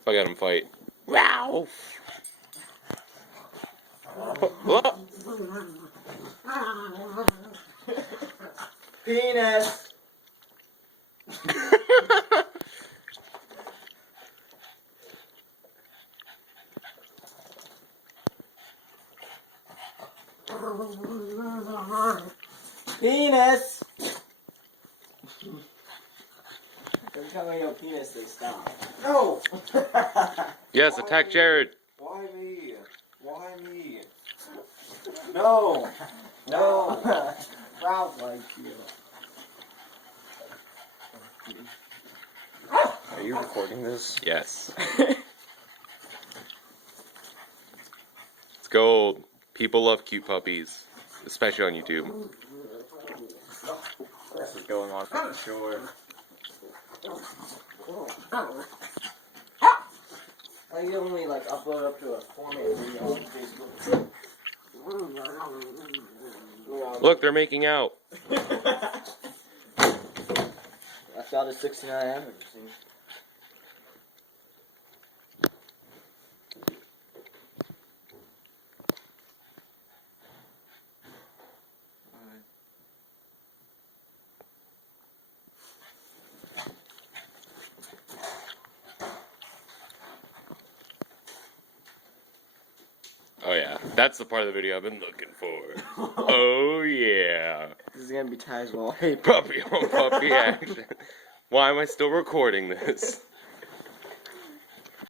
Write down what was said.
If I got him fight. Wow. What? Penis. Penis. Every time I yell penis, they stop. No. Yes, attack Jared. Why me? Why me? No. No. Ralph like you. Are you recording this? Yes. It's gold. People love cute puppies, especially on YouTube. This is going on for sure. I can only like upload up to a format video on Facebook. Look, they're making out. I saw the 69 average. Oh yeah, that's the part of the video I've been looking for. Oh yeah. This is gonna be Ty's wallpaper. Puppy on puppy action. Why am I still recording this?